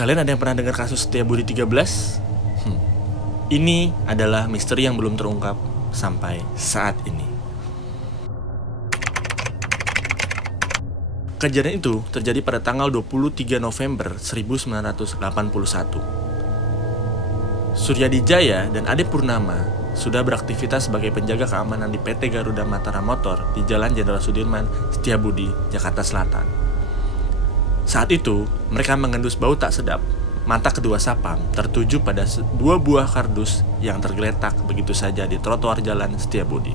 Kalian ada yang pernah dengar kasus Setiabudi 13? Ini adalah misteri yang belum terungkap sampai saat ini. Kejadian itu terjadi pada tanggal 23 November 1981. Suryadi Jaya dan Ade Purnama sudah beraktivitas sebagai penjaga keamanan di PT Garuda Mataram Motor di Jalan Jenderal Sudirman, Setiabudi, Jakarta Selatan. Saat itu, mereka mengendus bau tak sedap. Mata kedua sapam tertuju pada dua buah kardus yang tergeletak begitu saja di trotoar jalan Setiabudi.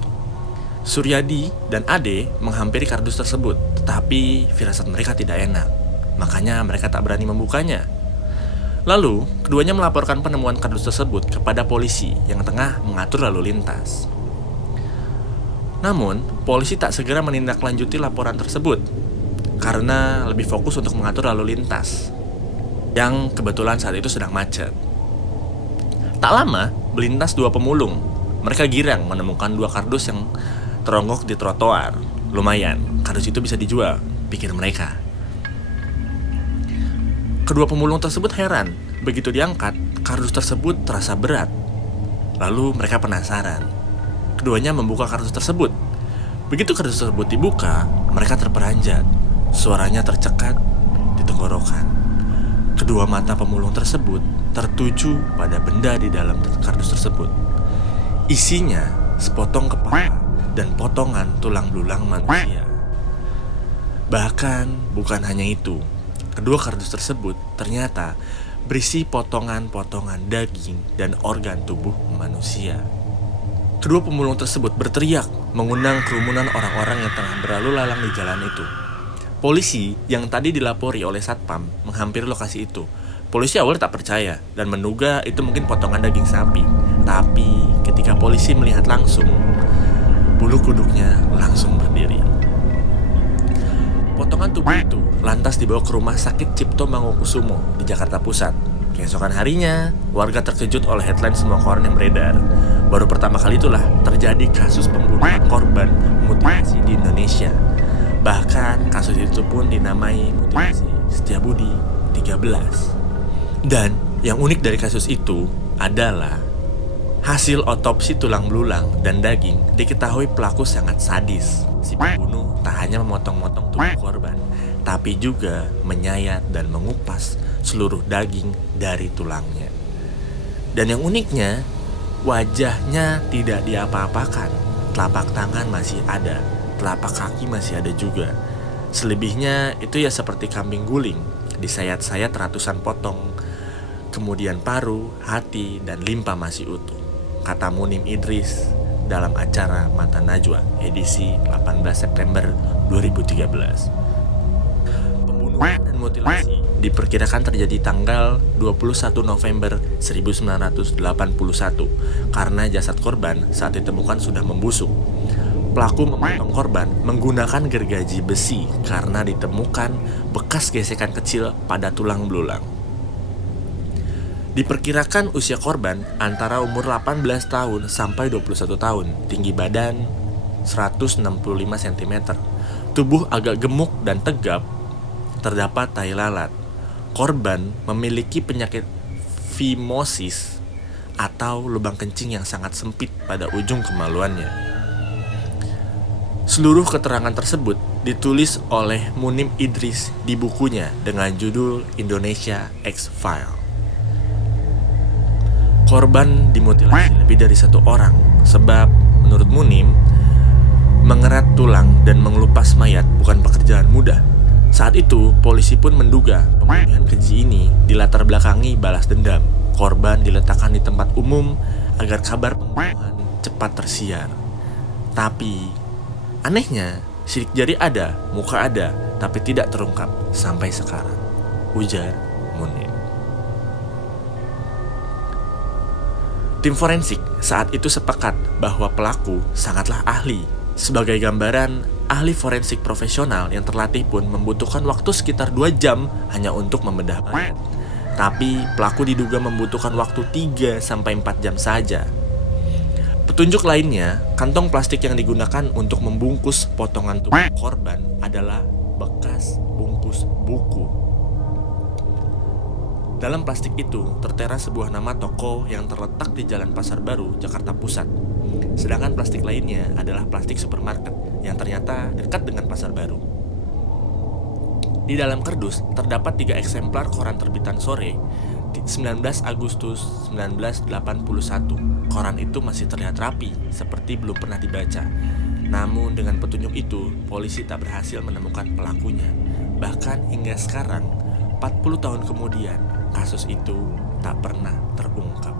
Suryadi dan Ade menghampiri kardus tersebut, tetapi firasat mereka tidak enak. Makanya mereka tak berani membukanya. Lalu, keduanya melaporkan penemuan kardus tersebut kepada polisi yang tengah mengatur lalu lintas. Namun, polisi tak segera menindaklanjuti laporan tersebut karena lebih fokus untuk mengatur lalu lintas yang kebetulan saat itu sedang macet. Tak lama, melintas dua pemulung. Mereka girang menemukan dua kardus yang teronggok di trotoar. Lumayan, kardus itu bisa dijual, pikir mereka. Kedua pemulung tersebut heran. Begitu diangkat, kardus tersebut terasa berat. Lalu mereka penasaran. Keduanya membuka kardus tersebut. Begitu kardus tersebut dibuka, mereka terperanjat. Suaranya tercekat di tenggorokan. Kedua mata pemulung tersebut tertuju pada benda di dalam kardus tersebut. Isinya sepotong kepala dan potongan tulang belulang manusia. Bahkan bukan hanya itu, kedua kardus tersebut ternyata berisi potongan-potongan daging dan organ tubuh manusia. Kedua pemulung tersebut berteriak mengundang kerumunan orang-orang yang tengah berlalu lalang di jalan itu. Polisi yang tadi dilapori oleh Satpam menghampiri lokasi itu. Polisi awal tak percaya dan menduga itu mungkin potongan daging sapi. Tapi ketika polisi melihat langsung, bulu kuduknya langsung berdiri. Potongan tubuh itu lantas dibawa ke rumah sakit Cipto Mangunkusumo di Jakarta Pusat. Keesokan harinya, warga terkejut oleh headline semua koran yang beredar. Baru pertama kali itulah terjadi kasus pembunuhan korban mutilasi di Indonesia. Bahkan kasus itu pun dinamai mutilasi Setiabudi 13. Dan yang unik dari kasus itu adalah hasil otopsi tulang belulang dan daging diketahui pelaku sangat sadis. Si pembunuh tak hanya memotong-motong tubuh korban, tapi juga menyayat dan mengupas seluruh daging dari tulangnya. Dan yang uniknya, wajahnya tidak diapa-apakan. Telapak tangan masih ada, telapak kaki masih ada juga. Selebihnya itu ya seperti kambing guling, disayat-sayat ratusan potong. Kemudian paru, hati, dan limpa masih utuh, kata Munim Idris dalam acara Mata Najwa edisi 18 September 2013. Pembunuhan dan mutilasi diperkirakan terjadi tanggal 21 November 1981 karena jasad korban saat ditemukan sudah membusuk. Pelaku memotong korban menggunakan gergaji besi karena ditemukan bekas gesekan kecil pada tulang belulang. Diperkirakan usia korban antara umur 18 tahun sampai 21 tahun, tinggi badan 165 cm, tubuh agak gemuk dan tegap, terdapat tai lalat. Korban memiliki penyakit fimosis atau lubang kencing yang sangat sempit pada ujung kemaluannya. Seluruh keterangan tersebut ditulis oleh Munim Idris di bukunya dengan judul Indonesia X-File. Korban dimutilasi lebih dari satu orang sebab menurut Munim, mengerat tulang dan mengelupas mayat bukan pekerjaan mudah. Saat itu, polisi pun menduga pembunuhan keji ini dilatar belakangi balas dendam. Korban diletakkan di tempat umum agar kabar pembunuhan cepat tersiar. Tapi anehnya, sidik jari ada, muka ada, tapi tidak terungkap sampai sekarang, ujar Munim. Tim forensik saat itu sepakat bahwa pelaku sangatlah ahli. Sebagai gambaran, ahli forensik profesional yang terlatih pun membutuhkan waktu sekitar 2 jam hanya untuk membedah mayat. Tapi pelaku diduga membutuhkan waktu 3-4 jam saja. Petunjuk lainnya, kantong plastik yang digunakan untuk membungkus potongan tubuh korban adalah bekas bungkus buku. Dalam plastik itu tertera sebuah nama toko yang terletak di Jalan Pasar Baru, Jakarta Pusat. Sedangkan plastik lainnya adalah plastik supermarket yang ternyata dekat dengan Pasar Baru. Di dalam kardus terdapat 3 eksemplar koran terbitan Sore 19 Agustus 1981. Koran itu masih terlihat rapi, seperti belum pernah dibaca. Namun dengan petunjuk itu, polisi tak berhasil menemukan pelakunya. Bahkan hingga sekarang, 40 tahun kemudian, kasus itu tak pernah terungkap.